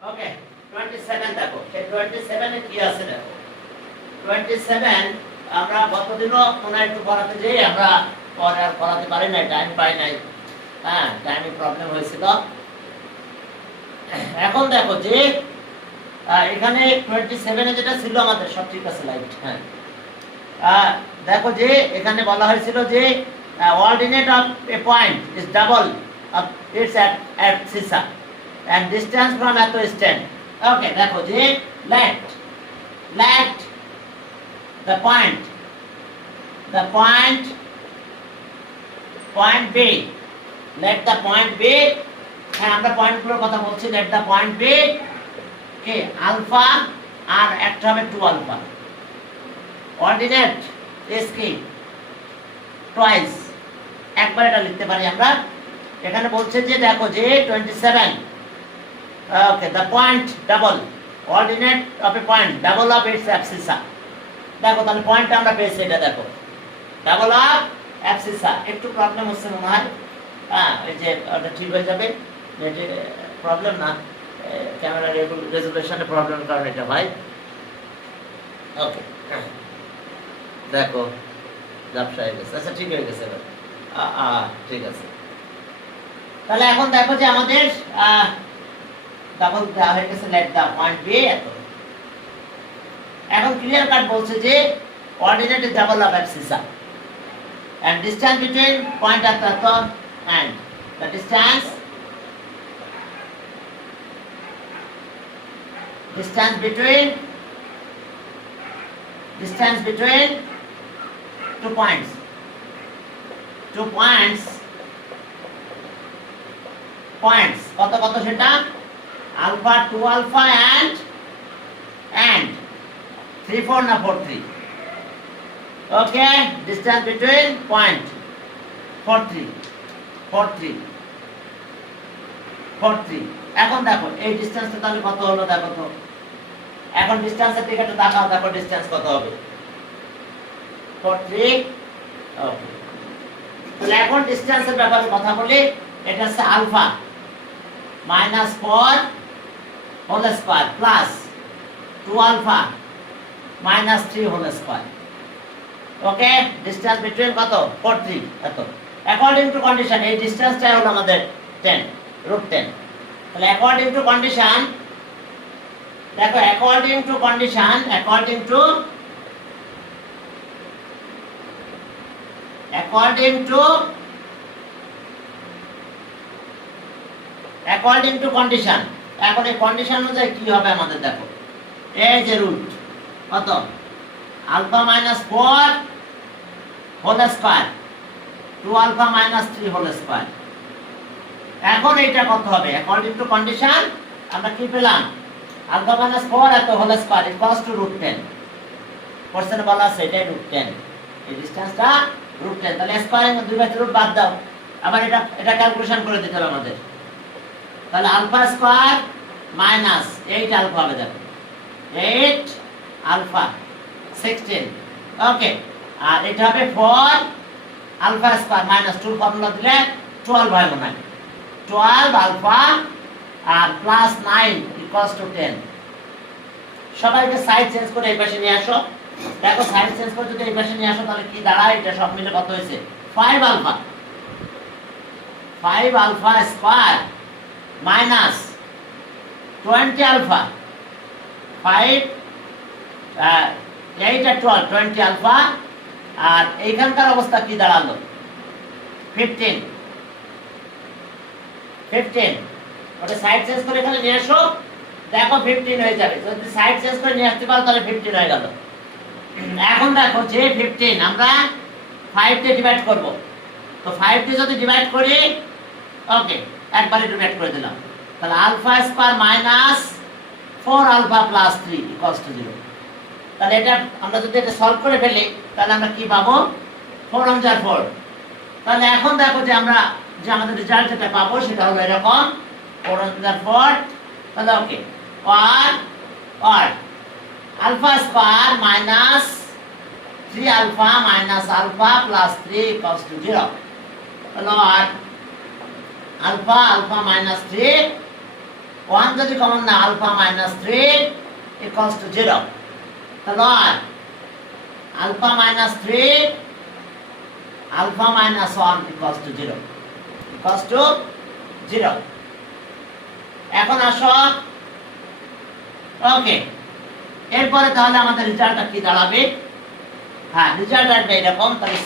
ওকে 27 দেখো সেই 27 এ কি আছে দেখো 27 আমরা গতদিনও মনে একটু পড়াতে যাই আমরা পরে আর পড়াতে পারি না টাইম পাই নাই হ্যাঁ টাইমে প্রবলেম হয়েছিল এখন দেখো যে এখানে 27 এ যেটা ছিল আমাদের সব ঠিক আছে লাইট হ্যাঁ দেখো যে এখানে বলা হয়েছিল যে ordinate of a point is double of its axis and distance from at to stand okay দেখো যে let the point B let the point B হ্যাঁ আমরা পয়েন্ট গুলোর কথা বলছি let the point B কে আলফা আর একটা হবে 2 আলফা ordinate is কি twice একবার এটা লিখতে পারি আমরা এখানে বলছে যে দেখো যে 27 okay the point double ordinate of a point double of its axis দেখো তাহলে পয়েন্ট আমরা পেয়েছি এটা দেখো ডাবল অফ axis একটু প্রবলেম হচ্ছে মনে হয় হ্যাঁ এই যে এটা ঠিক হয়ে যাবে নেটে প্রবলেম না ক্যামেরা রেজোলিউশনে প্রবলেম কারণ এটা ভাই ওকে দেখো ঝাপসা হয়ে গেছে আচ্ছা ঠিক হয়ে গেছে এবার ঠিক আছে তাহলে এখন দেখো যে আমাদের ডাবল দেওয়া হয়ে গেছে লেট দা পয়েন্ট বি এত এখন ক্লিয়ার কাট বলছে যে ordinate is double of axis and distance between point at the top and the distance between 2 points কত সেটা আলফা 2 আলফা and 3 4 না 4 3 okay distance between point 4 3 এখন দেখো এই ডিসটেন্সটা তাহলে কত হলো দেখো তো এখন ডিসটেন্সের দিকে একটু তাকাও দেখো ডিসটেন্স কত হবে 4 3 ওকে তাহলে এখন ডিসটেন্সের ব্যাপারে কথা বলি এটা হচ্ছে alpha -4 whole square plus 2 alpha -3 whole square okay distance between কত 4 3 এত অ্যাকর্ডিং টু কন্ডিশন এই ডিসটেন্সটা হলো আমাদের 10 √10 তাহলে অ্যাকর্ডিং টু কন্ডিশন দেখো according to condition according to condition এখন এই কন্ডিশন অনুযায়ী কি হবে আমাদের দেখো এই যে রুট কত alpha -4 whole square 2 alpha -3 whole square এখন এটা কত হবে অ্যাকর্ডিং টু কন্ডিশন আমরা কি পেলাম আলফা -4 এত হোল স্কয়ার ইকুয়ালস টু √10 কোশ্চেনে বলা আছে এটা √10 এই ডিসটেন্সটা √10 তাহলে স্কয়ারিং দুই বাই রুট বাদ দাও আবার এটা ক্যালকুলেশন করে দিতে হবে আমাদের তাহলে আলফা স্কয়ার -8 আলফা হবে দেখো 8 আলফা 16 ওকে আর এটা হবে 4 আলফা স্কয়ার -2 ফর্মুলা দিলে 12 হয় মনে হয় 12 আলফা আর প্লাস 9 ইকুয়ালস টু 10 সবাইকে সাইড চেঞ্জ করে এই পাশে নিয়ে আসো দেখো সাইড চেঞ্জ করে যদি এই পাশে নিয়ে আসো তাহলে কি দাঁড়ায় এটা সব মিলে কত হয়েছে 5 আলফা স্কয়ার -20 আলফা 5 8 আর 12 20 আলফা আর এইখানকার অবস্থা কি দাঁড়ালো 15 ওটা সাইড চেঞ্জ করে এখানে নিয়ে আসো দেখো 15 হয়ে যাবে যদি সাইড চেঞ্জ করে নিয়ে আসতে পারো তাহলে 15 হয়ে গেল এখন দেখো যে 15 আমরা 5 দিয়ে ডিভাইড করব তো 5 দিয়ে যদি ডিভাইড করি ওকে একবারে ডিভাইড করে দিলাম তাহলে alpha square -4 alpha plus 3 equals to 0 তাহলে এটা আমরা যদি এটা সলভ করে ফেলি তাহলে আমরা কি পাবো 4 × 4 তাহলে এখন দেখো যে আমরা যে আমাদের রেজাল্ট যেটা পাবো সেটা হলো এরকম 4 × 4 তাহলে ওকে or alpha square -3 alpha minus alpha plus 3 equals to 0 তাহলে alpha minus 3 1 যদি কমন না আলফা মাইনাস 3 ইকুয়ালস টু 0 তাহলে alpha minus 3 alpha minus 1 equals to 0 equals to 0 এখন আসো ওকে এরপরে তাহলে আমাদের রেজাল্টটা কি দাঁড়াবে হ্যাঁ রেজাল্ট আসবে এরকম তাহলে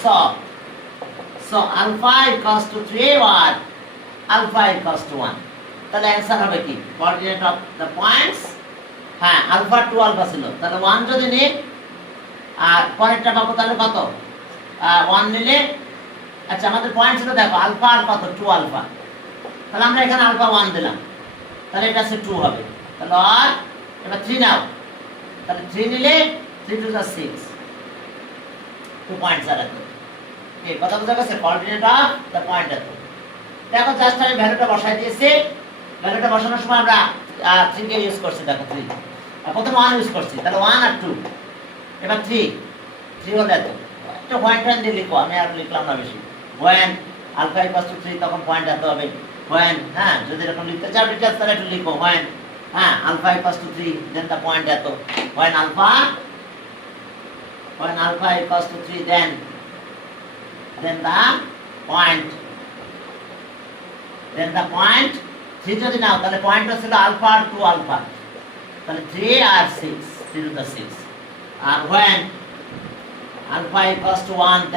সো আলফা ইকুয়ালস টু 3 আর আলফা ইকুয়ালস টু 1 তাহলে অ্যানসার হবে কি কোঅর্ডিনেট অফ দ্য পয়েন্টস হ্যাঁ আলফা 2 আলফা ছিল তাহলে 1 যদি নিই আর পরেরটা পাবো তাহলে কত 1 নিলে আচ্ছা আমাদের পয়েন্ট ছিল দেখো আলফা আর কত 2 আলফা তাহলে আমরা এখানে আলফা 1 দিলাম তাহলে এটা সে 2 হবে তাহলে আর এবার 3 নাও তাহলে 3 নিলে 3 টু দ্য 6 2 পয়েন্টস আর এত এই কথা বুঝা গেছে কোঅর্ডিনেট অফ দ্য পয়েন্ট এত দেখো জাস্ট আমি ভ্যালুটা বসাই দিয়েছি ভ্যালুটা বসানোর সময় আমরা 3 কে ইউজ করছি দেখো 3 আর প্রথমে 1 ইউজ করছি তাহলে 1 আর 2 এবার 3 হলে এত একটা পয়েন্ট দিয়ে লিখো আমি আর লিখলাম না বেশি when alpha equals to 3 তখন পয়েন্ট এত হবে when হ্যাঁ যদি এরকম লিখতে চাও ডিটেইলস তাহলে একটু লিখো when হ্যাঁ alpha equals to 3 then the point এত when alpha equals to 3 then the point 3 যদি নাও তাহলে পয়েন্ট ছিল আলফা আর 2 আলফা তাহলে 3 আর 6 3 to the 6 R when alpha equals to 1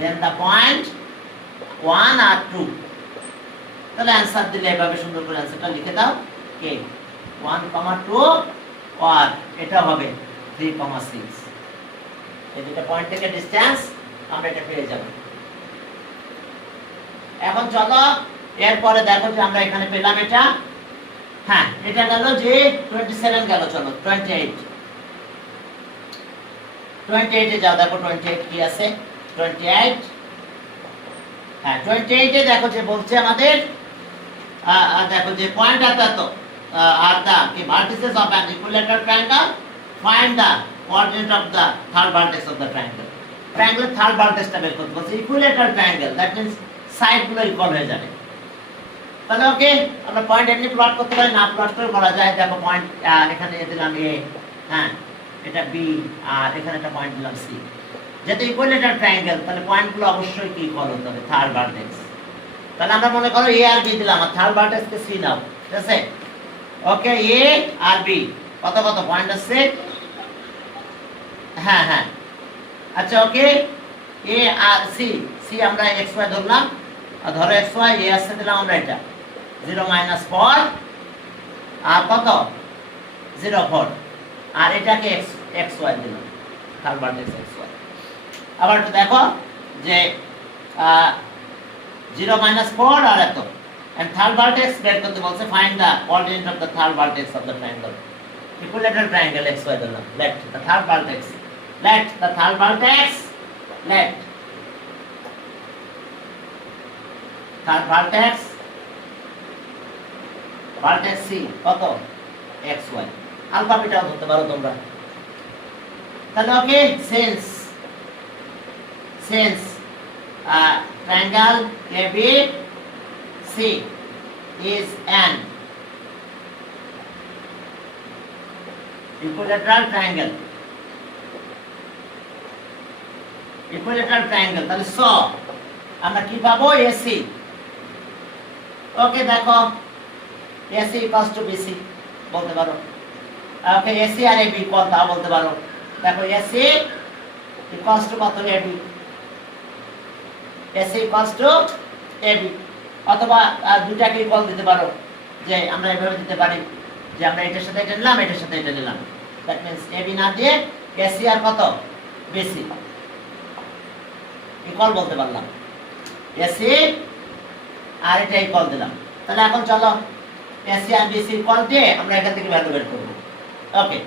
then the point 1 আর 2 তাহলে অ্যানসার দিলে এভাবে সুন্দর করে অ্যানসারটা লিখে দাও কে 1,2 আর এটা হবে 3,6 এই দুটো পয়েন্ট থেকে ডিসটেন্স আমরা এটা পেয়ে যাব এখন চলো এরপরে দেখো যে আমরা এখানে পেলাম এটা হ্যাঁ এটা গেল যে 27 গেল চলো 28 এ যাও দেখো 28 কি আছে 28 হ্যাঁ 28 এ দেখো যে বলছে আমাদের দেখো যে পয়েন্ট এত আর দা কি vertices of an equilateral triangle find the coordinate of the third vertex of the triangle ট্রায়াঙ্গেলের থার্ড ভার্টেক্সটা বের করতে বলছে ইকুইলেটারাল ট্রায়াঙ্গেল দ্যাট মিন্স সাইডগুলো ইকুয়াল হয়ে যাবে তাহলে ওকে আমরা পয়েন্ট এমনি প্লট করতে পারি না প্লট করে করা যায় দেখো পয়েন্ট এখানে দিলাম এ হ্যাঁ এটা বি আর এখানে একটা পয়েন্ট দিলাম সি যেহেতু ইকুইলেটারাল ট্রায়াঙ্গেল তাহলে পয়েন্টগুলো অবশ্যই কি ইকুয়াল হতে হবে থার্ড ভার্টেক্স তাহলে আমরা মনে করো এ আর বি দিলাম আর থার্ড ভার্টেক্সকে সি নাও ঠিক আছে ওকে এ আর বি কত পয়েন্ট আছে হ্যাঁ হ্যাঁ আচ্ছা ওকে এ আর সি আমরা x y ধরলাম আর ধরো x y এ আসছে দিলাম আমরা এটা 0 - 4 আর কত 0 4 আর এটাকে x y দিলাম থার্ড ভার্টেক্স x y আবার একটু দেখো যে 0 - 4 আর এত and third vertex বের করতে বলছে find the coordinate of the third vertex of the triangle equilateral triangle xy দিলাম let the third vertex third vertex C কত xy আলফা বিটাও ধরতে পারো তোমরা তাহলে ওকে since triangle ABC is an equilateral triangle তাহলে সো আমরা কি পাবো AC ওকে দেখো AC equals to BC বলতে পারো ওকে AC আর AB কত তা বলতে পারো দেখো AC equals to কত AB AC equals to AB অথবা দুটাকে ইকুয়াল দিতে পারো যে আমরা এভাবে দিতে পারি যে আমরা এটার সাথে এটা নিলাম এটার সাথে এটা নিলাম দ্যাট মিন্স AB না দিয়ে AC আর কত BC ইকুয়াল বলতে পারলাম AC আর এটা ইকুয়াল দিলাম তাহলে এখন চলো AC আর BC ইকুয়াল দিয়ে আমরা এখান থেকে ভ্যালু বের করব ওকে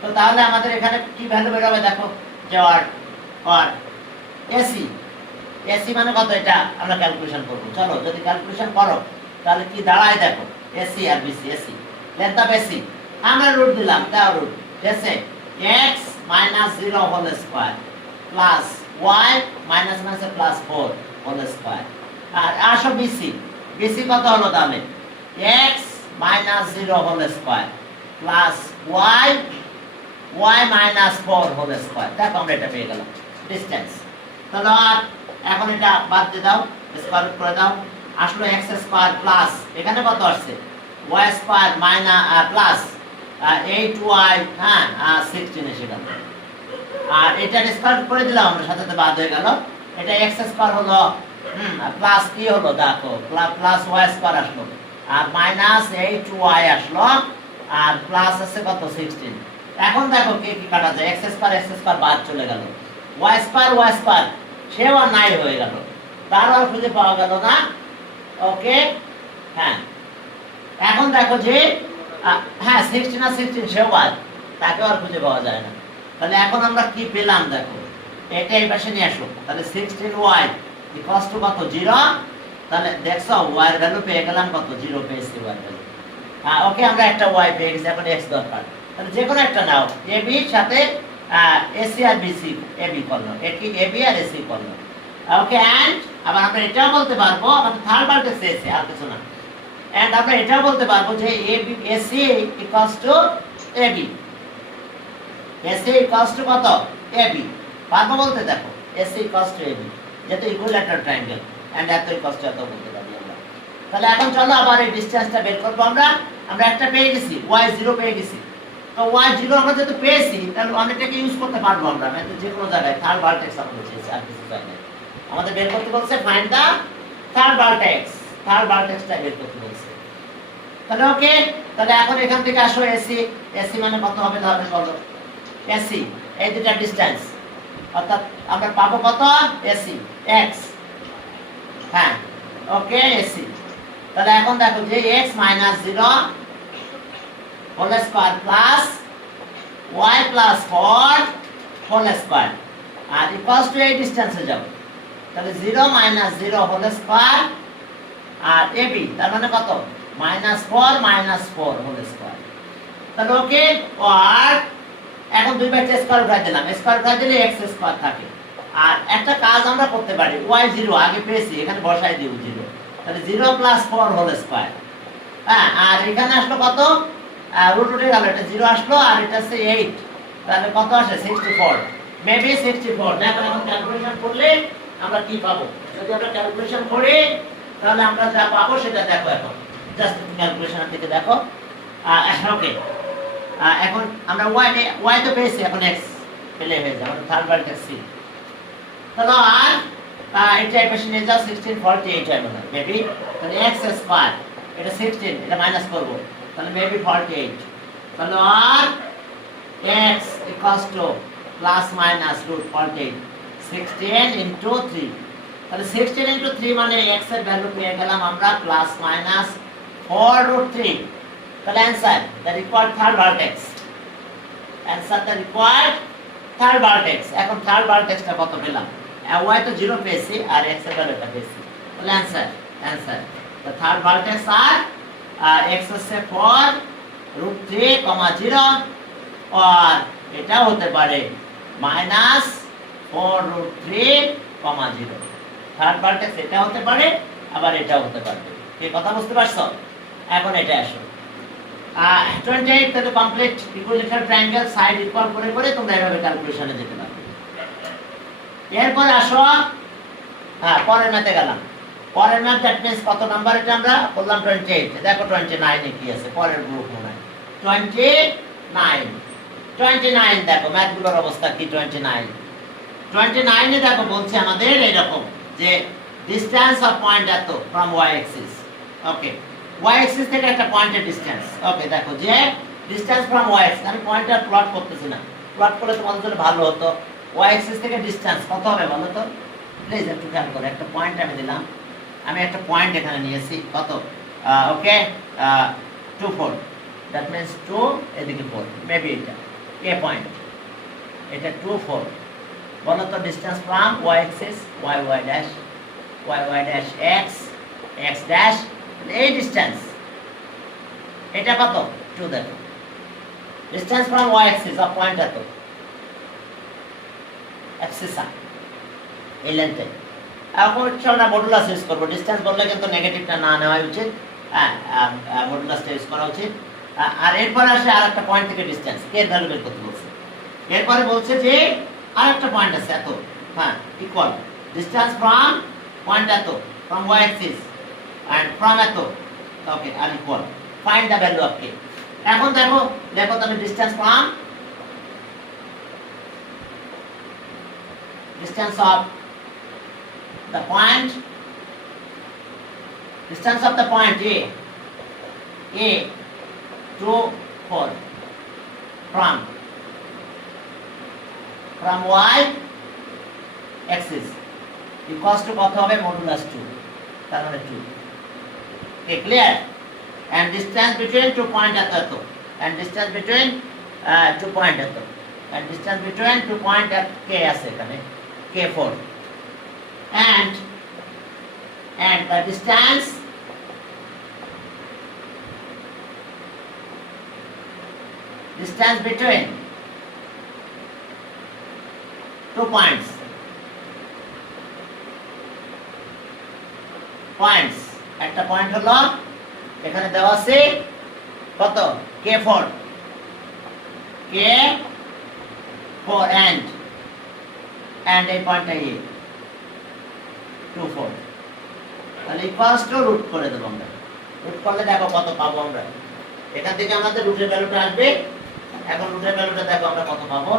তো তাহলে আমাদের এখানে কি ভ্যালু বের হবে দেখো যে আর AC মানে কত এটা আমরা ক্যালকুলেশন করব চলো যদি ক্যালকুলেশন করো তাহলে কি দাঁড়ায় দেখো AC আর BC AC length of AC আমরা রুট দিলাম দাও রুট এসে x - 0 whole square plus y minus plus 4 whole square আর আসো BC কত হলো তাহলে x -0 whole square plus y minus 4 whole square. দেখো আমরা এটা পেয়ে গেলাম ডিসটেন্স। তাহলে আর এখন এটা বাদ দিয়ে দাও, স্কয়ার রুট করে দাও, আসলো x স্কয়ার প্লাস এখানে কত আসছে y square minus plus 8y, হ্যাঁ 16 এসে গেল। আর এটা স্কয়ার করে দিলাম আমরা, সাথে সাথে বাদ হয়ে গেল। এটা x স্কয়ার হলো প্লাস কি হলো দেখো প্লাস y স্কয়ার আসলো, আর মাইনাস 8y আসলো, আর প্লাস আছে কত 16। এখন দেখো কি কি কাটা যায়, x স্কয়ার বাদ চলে গেল, y স্কয়ার সেও আর নাই হয়ে গেল, তারও খুঁজে পাওয়া গেল না। ওকে, হ্যাঁ এখন দেখো যে হ্যাঁ 16 আর 16 সেও বাদ, তাকে আর খুঁজে পাওয়া যায় না। তাহলে এখন আমরা কি পেলাম দেখো, এটা এই পাশে নিয়ে আসো, তাহলে 16y ইকুয়ালস টু কত 0। তাহলে দেখছো y এর ভ্যালু পেয়ে গেলাম কত 0 পেয়েছি y এর ভ্যালু। ওকে, আমরা একটা y পেয়ে গেছি, এখন x দরকার। তাহলে যে কোনো একটা নাও, ab এর সাথে ac আর bc, ab করলো, এটি ab আর ac করলো। ওকে, এন্ড আবার আমরা এটাও বলতে পারবো, আমাদের থার্ড ভার্টেক্স ac আর কিছু না, এন্ড আমরা এটাও বলতে পারবো যে ab ac equals to ab, ac equals to কত ab, পারবো বলতে? দেখো ac ইকুয়ালস টু ab, যেহেতু ইকুইল্যাটারাল ট্রায়াঙ্গেল, এন্ড এত ইকুয়ালস টু এত বলতে পারি আমরা। তাহলে এখন চলো আবার এই ডিসটেন্সটা বের করব আমরা। আমরা একটা পেয়ে গেছি, y0 পেয়ে গেছি। তো y0 আমরা যেহেতু পেয়েছি, তাহলে অনেকটাকে ইউজ করতে পারবো আমরা, মানে যে কোনো জায়গায় থার্ড ভার্টেক্স আমরা চেয়েছি, আর কিছু চাই না। আমাদের বের করতে বলছে ফাইন্ড দা থার্ড ভার্টেক্সটা বের করতে বলছে। তাহলে ওকে, তাহলে এখন এখান থেকে আসো ac মানে কত হবে তাহলে বলো, ac এই দুটো ডিসটেন্স, অর্থাৎ আমরা পাবো কত ac x, হ্যাঁ ওকে ac। তাহলে এখন দেখো যে x - 0 whole square plus y plus 4 whole square, আর ইকুয়ালস টু এই ডিসটেন্সে যাব। তাহলে 0 - 0 হোল স্কয়ার আর ab, তার মানে কত -4 হোল স্কয়ার। তাহলে ওকে, আর এখন দুই বাইটা স্কয়ার উঠাই দিলাম, স্কয়ার উঠাই দিলে x স্কয়ার থাকে। আর একটা কাজ আমরা করতে পারি, y0 আগে পেয়েছি, এখানে বসাই দিব 0, তাহলে 0 + 4 হোল স্কয়ার, হ্যাঁ। আর এখানে আসলো কত, রুট উঠে গেল, এটা 0 আসলো, আর এটা হচ্ছে 8, তাহলে কত আসে 64, মেবি 64। দেখো এখন ক্যালকুলেশন করলে আমরা কি পাবো, যদি আমরা ক্যালকুলেশন করি তাহলে আমরা যা পাবো সেটা দেখো, এখন জাস্ট ক্যালকুলেশনের দিকে দেখো। ওকে, এখন আমরা y তো পেয়েছি, এখন x পেলে হয়ে যাবে, থার্ড ভার্টেক্স c। তাহলে আর এটা এই পাশে নিয়ে যাও, 16 48 হবে না মেবি, তাহলে x স্কয়ার, এটা 16, এটা মাইনাস করব, তাহলে মেবি 48। তাহলে আর x equals to plus minus root 48, 16 into 3। তাহলে 16 ইনটু 3 মানে x এর ভ্যালু পেয়ে গেলাম আমরা প্লাস মাইনাস 4 রুট 3। তাহলে answer the required third vertex, answer the required third vertex. এখন থার্ড ভার্টেক্সটা কত পেলাম, y তো 0 পেয়েছি আর x এর ভ্যালুটা পেয়েছি। তাহলে অ্যানসার দ্য থার্ড ভার্টেক্স আর x হচ্ছে 4 রুট 3, 0, আর এটা হতে পারে -4 রুট 3, 0। থার্ড ভার্টেক্স এটা হতে পারে, আবার এটাও হতে পারবে। এই কথা বুঝতে পারছো? এখন এটা আসো 28 থেকে complete equilateral triangle side equal করে করে তোমরা এভাবে ক্যালকুলেশনে যেতে পারবে। এরপর আসো পরের ম্যাথে গেলাম। পরের ম্যাথ দ্যাট মিন্স কত নাম্বার, এটা আমরা বললাম 28। দেখো 29 এ কি আছে, পরের গ্রুপ মনে হয় 29 দেখো ম্যাথগুলোর অবস্থা কি। 29 এ দেখো বলছে আমাদের এরকম যে ডিসটেন্স অফ পয়েন্ট এত from y Axis. Okay, y Axis থেকে একটা পয়েন্টের ডিসটেন্স। ওকে, দেখো যে ডিসটেন্স ফ্রম y অ্যাক্সিস, আমি পয়েন্টটা প্লট করতেছি না, প্লট করলে তোমাদের জন্য ভালো হতো। y অ্যাক্সিস থেকে ডিসটেন্স কত হবে বলো তো প্লিজ, একটু খেয়াল করো। একটা পয়েন্ট আমি দিলাম, আমি একটা পয়েন্ট এখানে নিয়েছি, কত ওকে 2 4, দ্যাট মিন্স 2 এদিকে 4, মেবি এটা a পয়েন্ট, এটা 2 4। বলো তো distance from y Axis y dash x dash, এই ডিসটেন্স এটা কত 2। দেখো distance from y Axis of point এত, অ্যাক্সিস এই লেন্থে। এখন আমরা মডুলাস ইউজ করব, ডিসটেন্স বললে কিন্তু নেগেটিভটা না নেওয়া উচিত। মডুলাসটা ইউজ করা উচিত। আর এরপর আসে আর একটা পয়েন্ট থেকে ডিসটেন্স কে এর ভ্যালু বের করতে বলছে। এরপরে বলছে যে আর একটা পয়েন্ট আছে এত, হ্যাঁ, ইকুয়াল ডিসটেন্স ফ্রম পয়েন্ট এত, from Y axis and from এত, okay, are equal find the value of k. এখন দেখো তাহলে distance from distance of the point A to 4 from y axis equals to কত হবে মডুলাস 2, তার মানে 2, okay, clear? And distance between two point এত and distance between two point এত and distance between two point at k আছে এখানে k4 and the distance between two points একটা point হলো এখানে দেওয়া আছে কত k4 and এই পয়েন্টটা a 2 4, তাহলে ইকুয়ালস টু রুট করে দেব আমরা। রুট করলে দেখো কত পাবো আমরা, এখান থেকে আমাদের রুটের ভ্যালুটা আসবে। এখন রুটের ভ্যালুটা দেখো আমরা কত পাবো,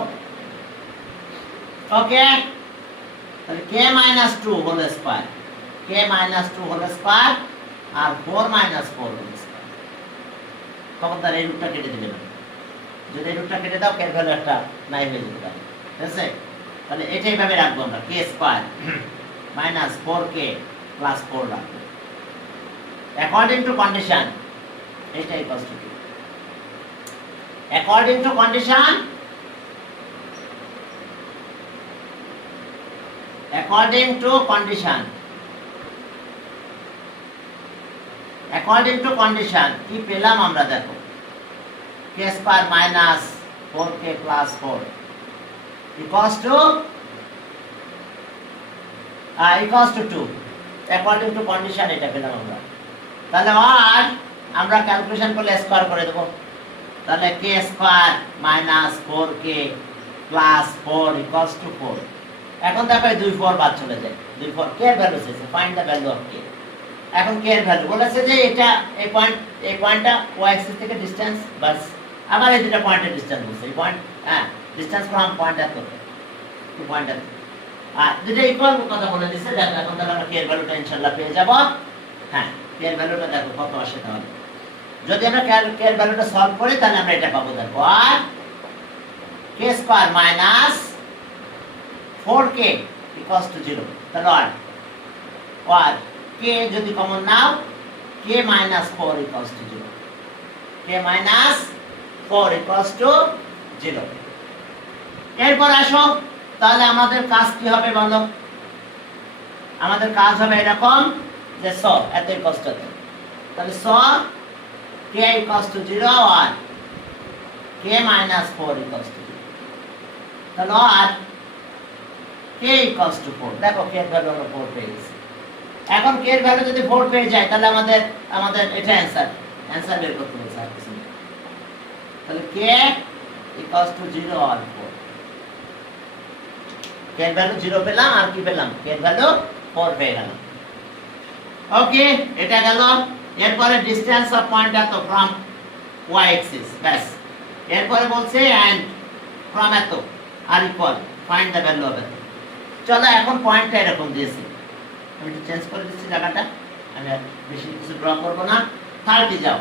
ওকে, তাহলে k - 2 whole square, k - 2 whole square আর 4 - 4 হোল স্কয়ার। খবরদার এই রুটটা কেটে দিবে না, যদি এই রুটটা কেটে দাও এর ভ্যালু একটা নাই হয়ে যেতে পারে, ঠিক আছে? তাহলে এটাই ভাবে রাখবো আমরা, k square minus 4k plus 4 রাখবো অ্যাকর্ডিং টু কন্ডিশন। এটাই কনস্টিটিউট অ্যাকর্ডিং টু কন্ডিশন, কি পেলাম আমরা দেখো, k square minus 4k plus 4 equals to 2 according to condition, এটা পেলাম আমরা। তাহলে আর আমরা ক্যালকুলেশন করলে স্কয়ার করে দেব, তাহলে k square minus 4k plus 4 equals to 4। এখন দেখো 2 4 বাদ চলে যায়, 2 4 k এর ভ্যালু আছে, find the value of k। এখন k এর ভ্যালু বলেছে যে এটা এই পয়েন্টটা y অ্যাক্সিস থেকে ডিসটেন্স, বাস আবার এই দুটো পয়েন্টের ডিসটেন্স বলছে, এই পয়েন্ট ডিসটেন্স ফ্রম পয়েন্ট এত টু পয়েন্ট এত, আর দুটো ইকুয়াল কথা বলে দিছে। দেখো এখন তাহলে আমরা k এর ভ্যালুটা ইনশাআল্লাহ পেয়ে যাব। হ্যাঁ, k এর ভ্যালুটা দেখো কত আসে, তাহলে যদি আমরা k এর ভ্যালুটা সলভ করি তাহলে আমরা এটা পাবো, দেখো আর k square minus 4k equals to 0, তাহলে আর k যদি common now k minus 4 equals to 0, k minus 4 equals to 0। এরপর আসো, তাহলে আমাদের কাজ কি হবে বলো, আমাদের কাজ হবে এরকম যে স এত ইকুয়ালস টু, তাহলে স k equals to 0 R k minus 4 equals to 0, তাহলে আর k equals to 4। দেখো k এর ভ্যালু আমরা 4 পেয়ে গেছি। এখন k এর ভ্যালু যদি 4 পেয়ে যায় তাহলে আমাদের এটা অ্যানসার বের করতে হবে স্যার কিছু। তাহলে k equals to 0 আর 4, k এর ভ্যালু 0 পেলাম আর কি পেলাম, k এর ভ্যালু 4 পেয়ে গেলাম। ওকে, এটা গেল। এরপরে ডিসটেন্স অফ পয়েন্ট এত ফ্রম y অ্যাক্সিস, ব্যাস। এরপরে বলছে এন্ড ফ্রম এত are equal find the value of এত। চলো এখন পয়েন্টটা এরকম দিয়েছি, আমি একটু চেঞ্জ করে দিচ্ছি জায়গাটা, আমি আর বেশি কিছু ড্র করবো না। 30 যাও,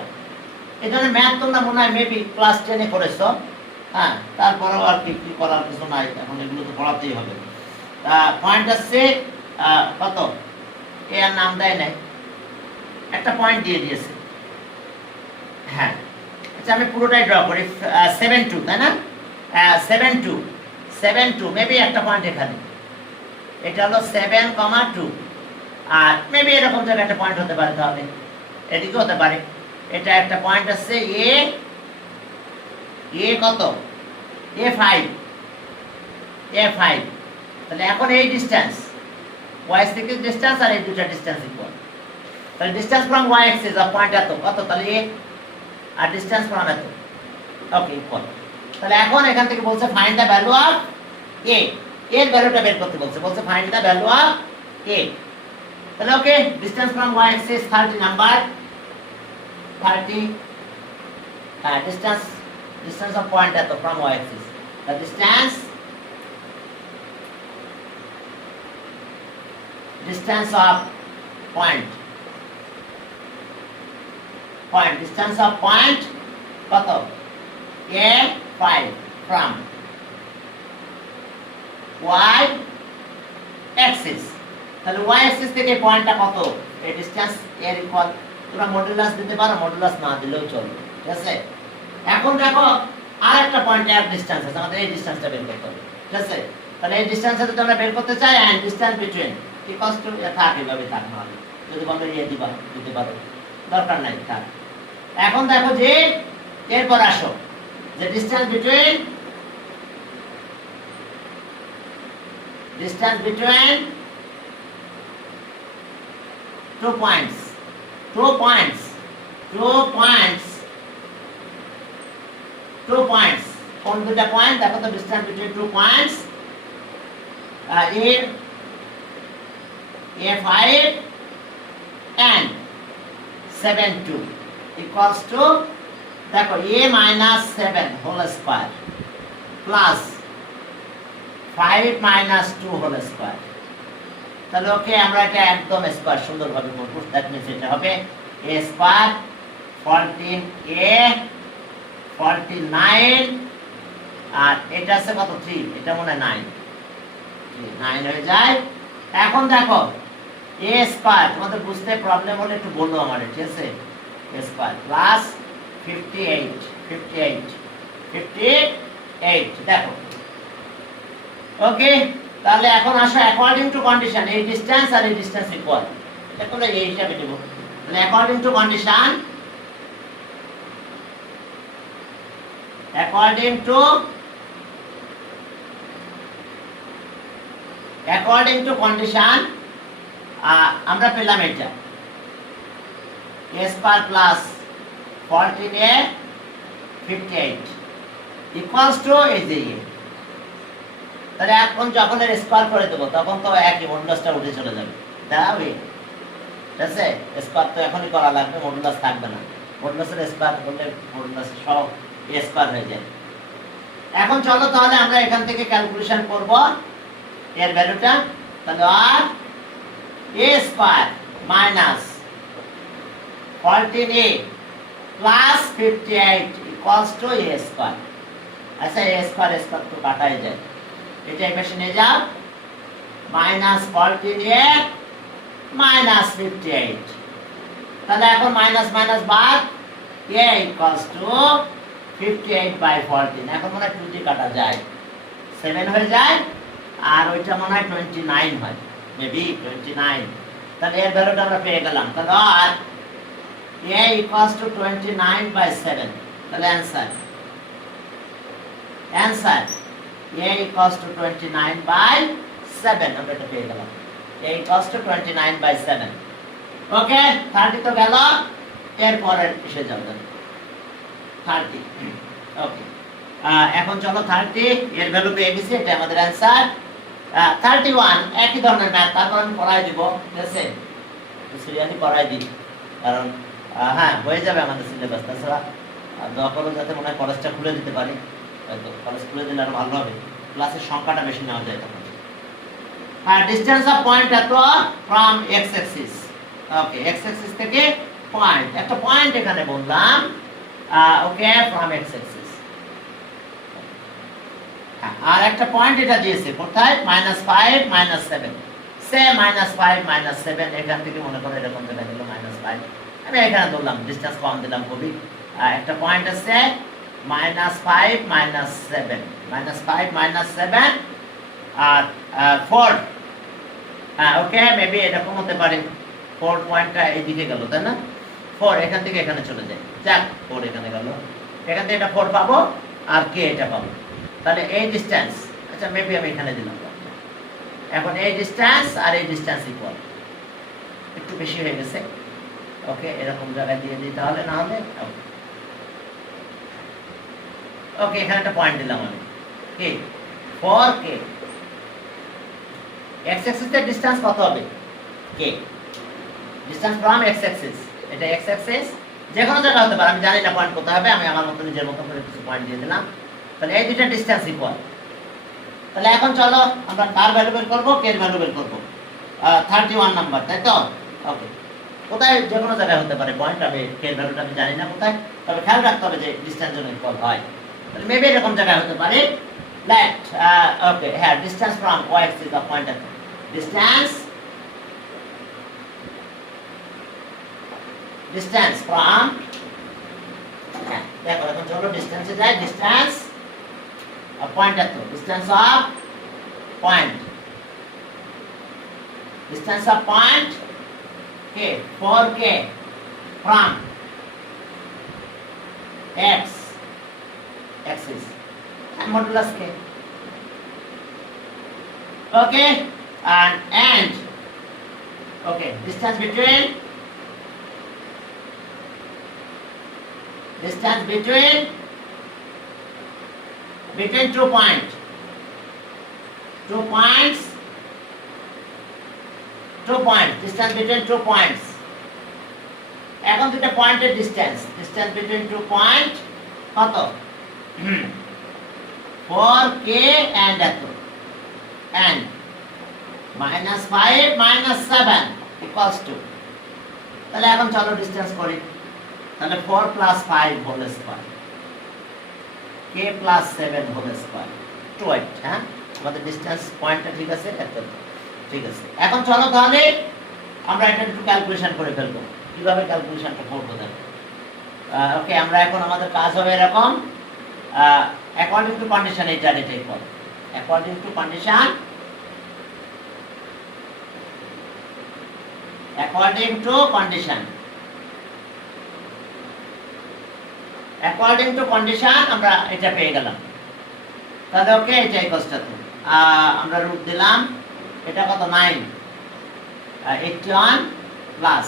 এখানে ম্যাথ তোমরা মনে হয় মেবি ক্লাস 10-এ করেছো, হ্যাঁ, তারপরেও আর কি করার কিছু নাই, এখন এগুলো তো পড়াতেই হবে। পয়েন্ট আসছে কত, এ আর নাম দেয় নাই, একটা পয়েন্ট দিয়ে দিয়েছে, হ্যাঁ। আচ্ছা আমি পুরোটাই ড্র করি, 7 2, তাই না, 7 2 মেবি একটা পয়েন্ট এখানে, এটা হলো 7,2 আর মেবি এরকম জায়গায় একটা পয়েন্ট হতে পারে, তাহলে এদিকে হতে পারে। এটা একটা পয়েন্ট আছে এ কত, A5, তাহলে এখন এই ডিসটেন্স y থেকে ডিসটেন্স আর এই দুটো ডিসটেন্স ইকুয়াল, তাহলে distance from Y axis of point এত কত, তাহলে এ, আর ডিসটেন্স ফ্রম এত, ওকে ইকুয়াল। তাহলে এখন এখান থেকে বলছে find the value of a, এর ভ্যালুটা বের করতে বলছে, বলছে find the value of a. তাহলে okay, distance from Y axis 30 number, 30 distance of point at the from y axis, the distance of point distance of point কত a5 from y axis, তাহলে y axis থেকে পয়েন্টটা কত, এই distance এর equal, তোমরা modulus দিতে পারো, মডুলাস না দিলেও চলবে, ঠিক আছে। এখন দেখো আরেকটা পয়েন্ট এর ডিসটেন্স আছে, আমাদের এই ডিসটেন্সটা বের করতে হবে, ঠিক আছে। তাহলে এই ডিসটেন্সটা যদি আমরা বের করতে চাই, and distance between equals to থাক, এইভাবে থাক, নাহলে যদি বলো দিতে পারো, দরকার নাই, থাক। এখন দেখো যে এরপর আসো যে ডিসটেন্স বিটুইন 2 points কোন দুটো পয়েন্ট দেখো তো, distance between 2 points in a5 and 7 2 equals to দেখো a minus 7 whole square plus 5 minus 2 whole square। তাহলে ওকে, আমরা এটা একদম স্কয়ার সুন্দরভাবে করব, দ্যাট মিন্স এটা হবে a স্কয়ার 14a 49, আর এটা আছে কত 3, এটা মনে হয় 9 হয়ে যায়। এখন দেখো a স্কয়ার, তোমাদের বুঝতে প্রবলেম হলে একটু বলো আমারে, ঠিক আছে, a স্কয়ার প্লাস 58 দেখো, ওকে। তাহলে এখন আসো অ্যাকর্ডিং টু কন্ডিশন, এই ডিসটেন্স আর এই ডিসটেন্স ইকুয়াল, এটা তোমরা এই হিসাবে দেব। তাহলে according to condition, according to condition আমরা পেলাম এটা a square plus 14a 58 equals to এই যে এ। তাহলে এখন যখন এর স্কয়ার করে দেব তখন তো একই মডুলাসটা উঠে চলে যাবে, দাঁড়াবে, ঠিক আছে। স্কয়ার তো এখনই করা লাগবে, মডুলাস থাকবে না, মডুলাসের স্কয়ার করলে মডুলাস সহ এ স্কয়ার হয়ে যায়। এখন চলো তাহলে আমরা এখান থেকে ক্যালকুলেশন করব এর ভ্যালুটা। তাহলে আর a square minus 14a plus 58 equals to a square. আচ্ছা, a স্কয়ার তো কাটাই যায়, এটা এই পাশে নিয়ে যাও, মাইনাস 14a মাইনাস 58, তাহলে এখন মাইনাস মাইনাস বাদ, a ইকুয়ালস টু 58/14, এখন মনে হয় 2 দিয়ে কাটা যায়, 7 হয়ে যায়, আর ওইটা মনে হয় 29 হয়, মেবি 29। তাহলে এর ভ্যালুটা আমরা পেয়ে গেলাম। তাহলে আর a ইকুয়ালস টু 29/7, তাহলে অ্যানসার a equals to 29/7, আমরা এটা পেয়ে গেলাম, a equals to 29/7। ওকে, 30 তো গেল, এরপরে এসে যাবে 30। ওকে, এখন চলো 30 এর ভ্যালু পেয়ে গেছি, এটা আমাদের অ্যানসার। 31 একই ধরনের ম্যাথ, তারপর আমি পড়াই দিব, ঠিক আছে, সিরিয়ালি পড়াই দিই, কারণ হ্যাঁ হয়ে যাবে আমাদের সিলেবাস। তাছাড়া দোয়া করো যাতে মনে হয় কলেজটা খুলে দিতে পারি, কলেজ খুলে দিলে আরো ভালো হবে, ক্লাসের সংখ্যাটা বেশি নেওয়া যায় তখন। ডিসটেন্স অফ পয়েন্ট এত from x Axis, okay, x Axis থেকে পয়েন্ট, একটা পয়েন্ট এখানে বললাম, ওকে, ফ্রম এক্স অ্যাক্সিস, আর একটা পয়েন্ট এটা দিয়েছে কোথায়, -5 -7, সে -5 -7, এখান থেকে মনে করো এরকম যেটা হলো -5, আমি এখানে ধরলাম, ডিসটেন্স কম দিলাম খুবই। একটা পয়েন্ট আছে -5 -7, -5 -7 আর 4, ওকে, মেবি এরকম হতে পারে, 4 পয়েন্টটা এইদিকে গেল, তাই না, 4 এখান থেকে এখানে চলে যায়, যাক 4 এখানে গেল, এখান থেকে এটা 4 পাবো, আর কে এটা পাবো, তাহলে এই ডিসটেন্স, আচ্ছা মেবি আমি এখানে দিলাম। এখন এই ডিসটেন্স আর এই ডিসটেন্স ইকুয়াল, একটু বেশি হয়ে গেছে, ওকে, এরকম জায়গায় দিয়ে দিই তাহলে, না হলে ওকে এখানে একটা পয়েন্ট দিলাম আমি K for K x Axis এর ডিসটেন্স কত হবে কে ডিসটেন্স ফ্রম এক্স অ্যাক্সিস, এটা এক্স অ্যাক্সিস যে কোনো জায়গা হতে পারে, আমি জানি না পয়েন্ট কোথায় হবে, আমি আমার মতো নিজের মতো করে কিছু পয়েন্ট দিয়ে দিলাম। তাহলে এই দুইটা ডিসটেন্স ইকুয়াল। তাহলে এখন চলো আমরা কার ভ্যালু বের করব, কে এর ভ্যালু বের করব। 31 নাম্বার, তাই তো? ওকে, কোথায় যে কোনো জায়গায় হতে পারে পয়েন্ট, আমি কে এর ভ্যালুটা আমি জানি না কোথায়, তবে খেয়াল রাখতে হবে যে ডিসটেন্স যেন ইকুয়াল হয়। তাহলে মেবি এরকম জায়গায় হতে পারে। লেট ওকে, হ্যাঁ, distance from y axis of point আছে, ডিসটেন্স ফ্রম, হ্যাঁ দেখো এখন চলো ডিসটেন্সে যাই, ডিসটেন্স অফ পয়েন্ট এত, distance of point, distance of point K 4k from x axis and modulus k. Okay, and okay, distance between 2 points, 2 points, distance between 2 points. এখন দুটো পয়েন্টের ডিসটেন্স between 2 point কত 4k and এত and -5 -7 equals to, তাহলে এখন চলো distance করি। তাহলে 4 + 5 whole square k + 7 whole square 28, হ্যাঁ আমাদের ডিসটেন্স পয়েন্টটা ঠিক আছে, এত ঠিক আছে। এখন চলো তাহলে আমরা এটা একটু ক্যালকুলেশন করে ফেলবো, কিভাবে ক্যালকুলেশনটা করব দেখো। ওকে, আমরা এখন আমাদের কাজ হবে এরকম, অ্যাকর্ডিং টু কন্ডিশন, এটাই করব according to condition, according to condition আমরা এটা পেয়ে গেলাম। তাহলে ওকে, এটা ইকুয়ালস টু আমরা রুট দিলাম, এটা কত 9 81 plus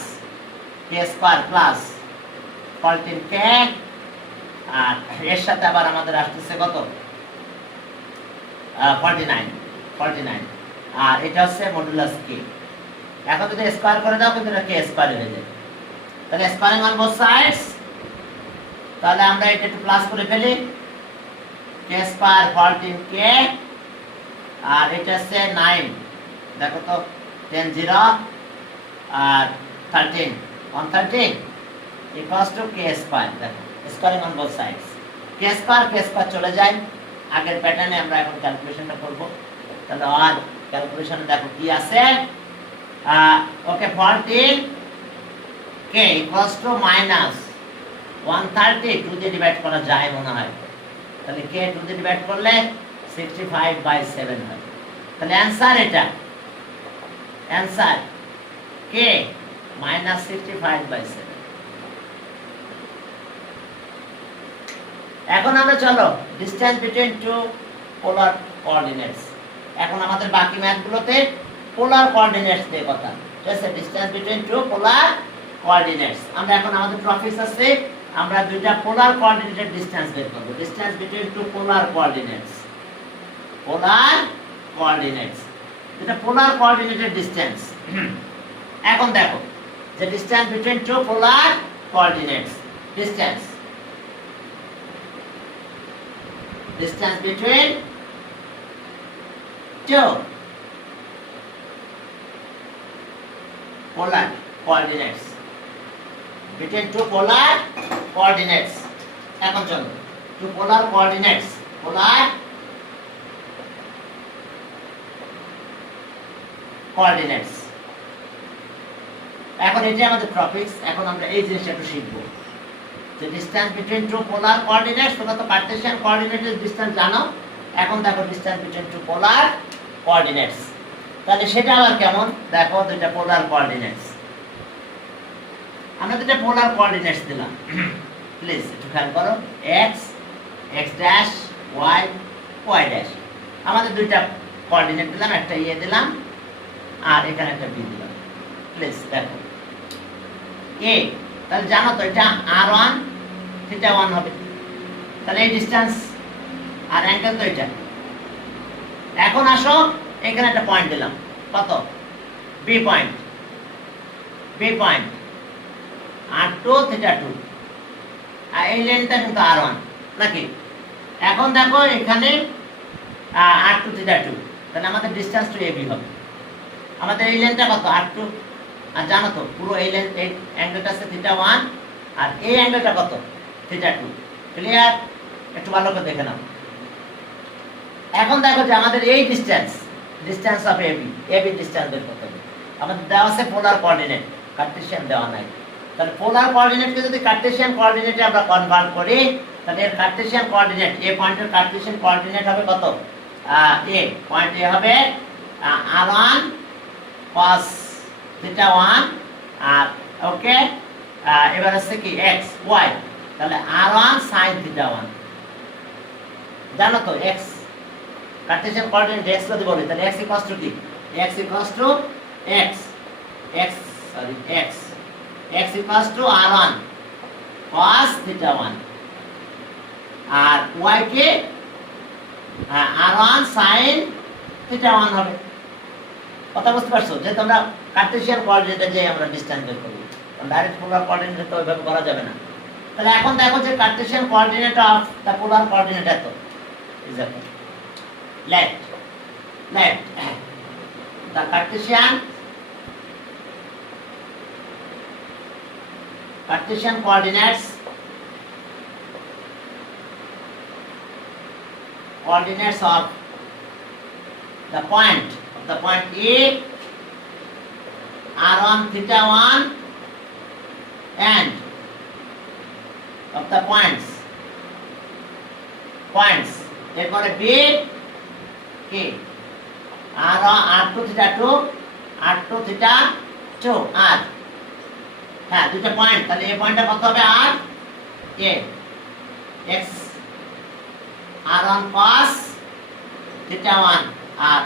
k square plus 14k, আর এর সাথে আবার আমাদের আসতেছে কত 49, আর এটা হচ্ছে মডুলাস k। এখন যদি স্কয়ার করে দাও কিন্তু এটা k স্কয়ার হয়ে যাবে, তাহলে স্কয়ারিং অন বোথ সাইডস, তাহলে আমরা এটা একটু প্লাস করে ফেলি, k স্কয়ার 14k, আর এটা হচ্ছে 9, দেখো তো 10 0 আর 13 113 equals to k স্কয়ার। দেখো squaring on both sides, k square চলে যায়, আগের প্যাটার্নে আমরা এখন ক্যালকুলেশনটা করব। তাহলে আর ক্যালকুলেশনে দেখো কি আছে, ওকে 14k equals to -130, 2 দিয়ে ডিভাইড করা যায় মনে হয়, তাহলে k 2 দিয়ে ডিভাইড করলে 65/7 হয়। তাহলে অ্যানসার এটা, অ্যানসার k -65/7। এখন আমরা চলো distance between two polar coordinates, এখন আমাদের বাকি ম্যাথগুলোতে পোলার কোঅর্ডিনেটস দিয়ে কথা, ঠিক আছে? Distance between two polar coordinates, আমরা এখন আমাদের টপিকস আছে, আমরা দুইটা পোলার কোঅর্ডিনেটেড ডিসটেন্স বের করব, distance between two polar coordinates, এটা পোলার কোঅর্ডিনেটেড ডিসটেন্স। এখন দেখো যে distance between two polar coordinates, distance between two polar coordinates, এখন চলো two polar coordinates, এখন এটা আমাদের টপিকস। এখন আমরা এই জিনিসটা একটু শিখবো যে distance between two polar coordinates, তোমরা তো কার্টেসিয়ান কোঅর্ডিনেটের ডিসটেন্স জানো, এখন দেখো distance between two polar coordinates, তাহলে সেটা আবার কেমন দেখো, দুইটা পোলার কোঅর্ডিনেটস, আমরা দুইটা পোলার কোঅর্ডিনেটস দিলাম, প্লিজ একটু খেয়াল করো, x ড্যাশ y ড্যাশ, আমাদের দুইটা কোঅর্ডিনেট দিলাম, একটা দিলাম আর এখানে একটা বি দিলাম, প্লিজ দেখো এ, তাহলে জানো তো এটা r1 থিটা 1 হবে, তাহলে এই ডিসটেন্স আর অ্যাঙ্গেল তো এটা। এখন আসো এখানে একটা পয়েন্ট দিলাম, কত, B point, B point r2 theta 2, আর এই লেনটা কিন্তু r1 নাকি। এখন দেখো এখানে r2 থিটা 2, তাহলে আমাদের ডিসটেন্স টু এবি হবে। আমাদের এই লেনটা কত, r2, আর জানো তো পুরো এই লেন, এই অ্যাঙ্গেলটা আছে থিটা 1, আর এই অ্যাঙ্গেলটা কত, থিটা 2। ক্লিয়ার? একটু ভালো করে দেখে নাও। এখন দেখো যে আমাদের এই distance, distance of AB, AB distance বের করতে হবে। আমাদের দেওয়া আছে পোলার কোঅর্ডিনেট, কার্টেসিয়ান দেওয়া নাই। তাহলে পোলার কোঅর্ডিনেটকে যদি কার্টেসিয়ান কোঅর্ডিনেটে আমরা কনভার্ট করি, তাহলে এর কার্টেসিয়ান কোঅর্ডিনেট, এ পয়েন্টের কার্টেসিয়ান কোঅর্ডিনেট হবে কত, এ পয়েন্ট এ হবে r1 cos থিটা 1, আর ওকে এবার আছে কি x y, তাহলে r1 sin থিটা 1। জানো তো x কার্টেসিয়ান কোঅর্ডিনেট x যদি বলি, তাহলে x ইকুয়ালস টু কি, x equals to x, x sorry x equals to r1 cos theta 1, আর y কে r1 sin থিটা 1 হবে। কথা বুঝতে পারছো? যে তোমরা কার্টেসিয়ান কোঅর্ডিনেটে যে আমরা ডিসটেন্স বের করব, ডাইরেক্ট পোলার কোঅর্ডিনেটে তো ওইভাবে করা যাবে না। তাহলে এখন দেখো যে Cartesian coordinate of the polar coordinate এত is equal let the Cartesian coordinates of the point A r1 theta 1 and of the points এরপরে B কি r2 থিটা 2, r2 থিটা 2, আর হ্যাঁ দুটো পয়েন্ট, তাহলে এই পয়েন্টটা কত হবে, আর A x r1 cos theta 1 আর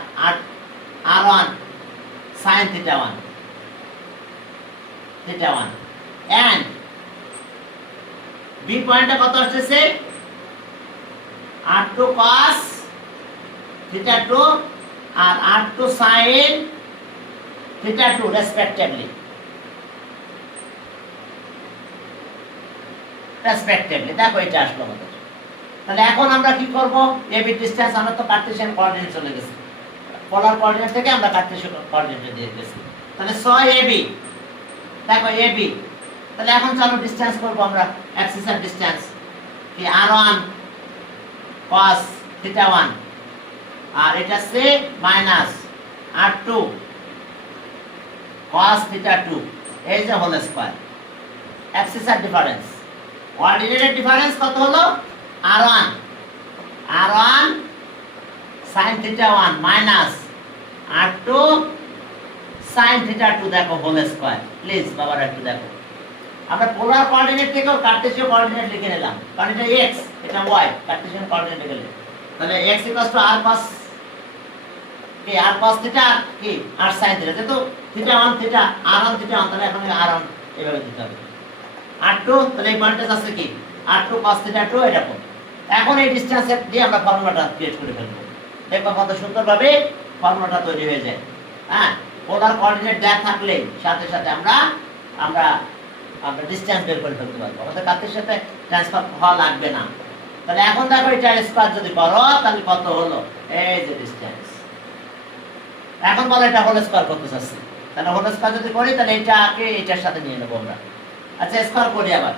r1 sin theta 1 and b পয়েন্টটা কত আসছে, r2 cos theta 2 আর r2 sin theta 2 respectively, দেখো এটা আসলো আমাদের। তাহলে এখন আমরা কি করব, ab ডিসটেন্স আমরা তো কার্টেসিয়ান কোঅর্ডিনেট চলে গেছে, পোলার কোঅর্ডিনেট থেকে আমরা কার্টেসিয়ান কোঅর্ডিনেটে দিয়ে গেছি। তাহলে 100 ab, দেখো ab, তাহলে এখন চলো ডিসটেন্স করব আমরা, অ্যাক্সিস এর ডিসটেন্স কি r1 cos theta 1, আর এটা সে মাইনাস r2 cos theta 2, এই যে হোল স্কয়ার। অ্যাক্সিস এর ডিফারেন্স, কোঅর্ডিনেটের ডিফারেন্স কত হলো, r1 sin theta 1 minus r2 sin theta 2, দেখো হোল স্কয়ার। প্লিজ বাবারা একটু দেখো, আমরা পোলার কোঅর্ডিনেট থেকে কার্টেসিয়ান কোঅর্ডিনেট লিখে নিলাম, কারণ এটা x এটা y, কার্টেসিয়ান কোঅর্ডিনেট লিখলে তাহলে x r cos কি r cos থিটা কি r sin থিটা, যেহেতু থিটা 1 থিটা r1 থিটা 1, তাহলে এখন r1 এভাবে দিতে হবে, r2 তাহলে এই পয়েন্টে আছে কি r2 cos থিটা 2, এটা কোণ। এখন এই ডিসটেন্স দিয়ে আমরা ফর্মুলাটা ক্রিয়েট করে ফেলবো, দেখো কত সুন্দরভাবে ফর্মুলাটা তৈরি হয়ে যায়। হ্যাঁ, পোলার কোঅর্ডিনেট দেয়া থাকলে সাথে সাথে আমরা ডিসটেন্স বের করে ফেলতে পারবো, আমাদের কাছের সাথে ট্রান্সফার হওয়া লাগবে না। তাহলে এখন দেখো এটা স্কয়ার যদি করো তাহলে কত হলো, এই যে ডিসটেন্স। এখন বলো এটা হোল স্কয়ার করতে চাচ্ছি, তাহলে হোল স্কয়ার যদি করি তাহলে এটাকে এটার সাথে নিয়ে নেব আমরা। আচ্ছা স্কয়ার করি আবার,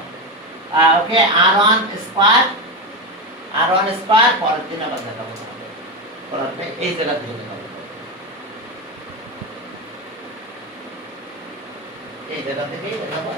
ওকে r1 স্কয়ার পরের দিন আবার দেখাবো, পরের এই জায়গা থেকে দেখাবো, এই জায়গা থেকে দেখাবো।